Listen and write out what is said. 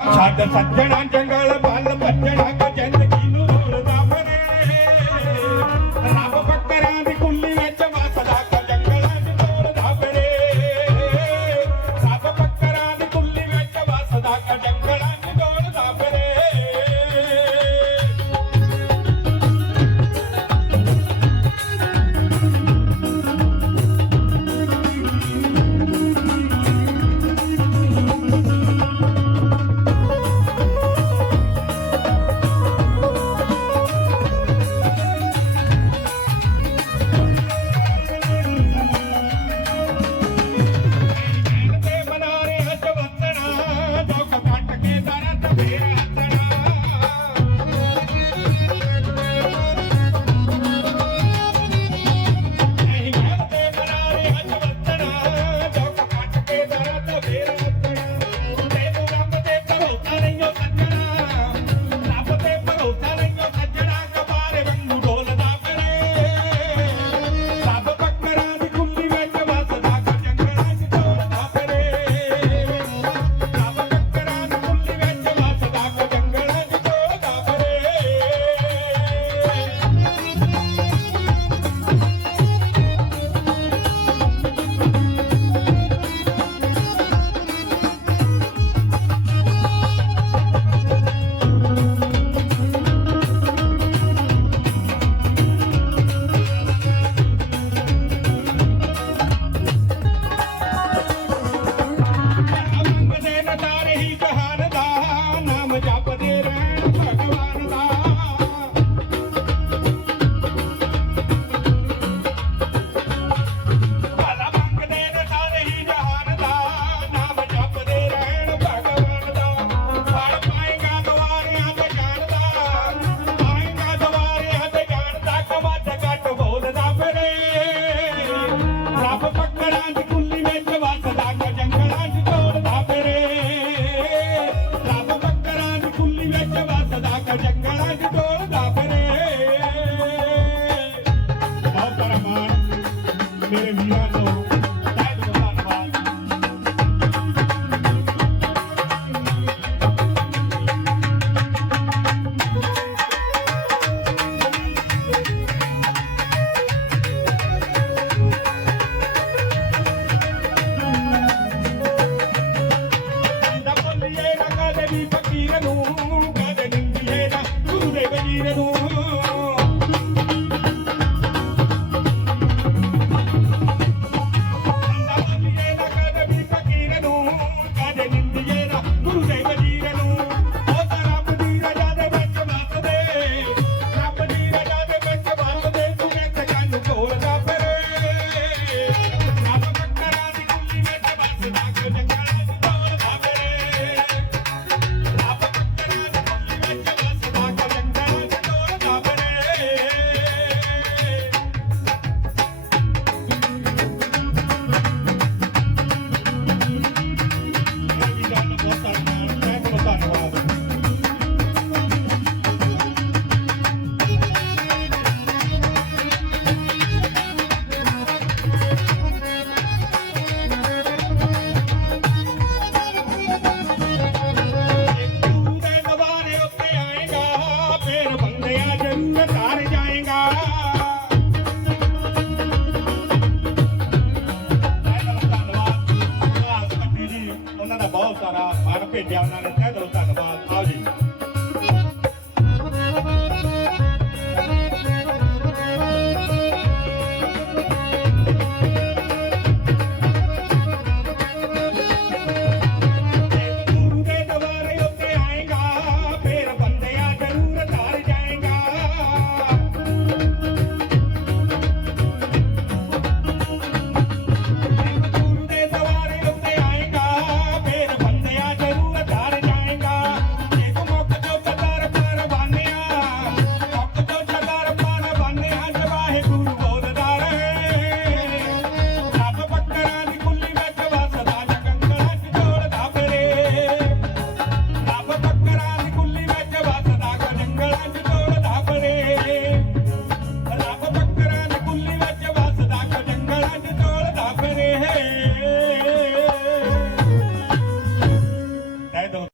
ਛੱਡ ਸੱਜਣਾ ਜੰਗਲ ਬੰਨ ਭੱਜਣਾ ਮੇਰੇ ਵੀਰਾਂ ਨੂੰ ਨੂੰ ਕਦੇ ਨਿੰਦੀਏ ਨਾ ਗੁਰੂ ਦੇ ਵਜੀਰ ਨੂੰ ಪೇಟೆ ಅವನ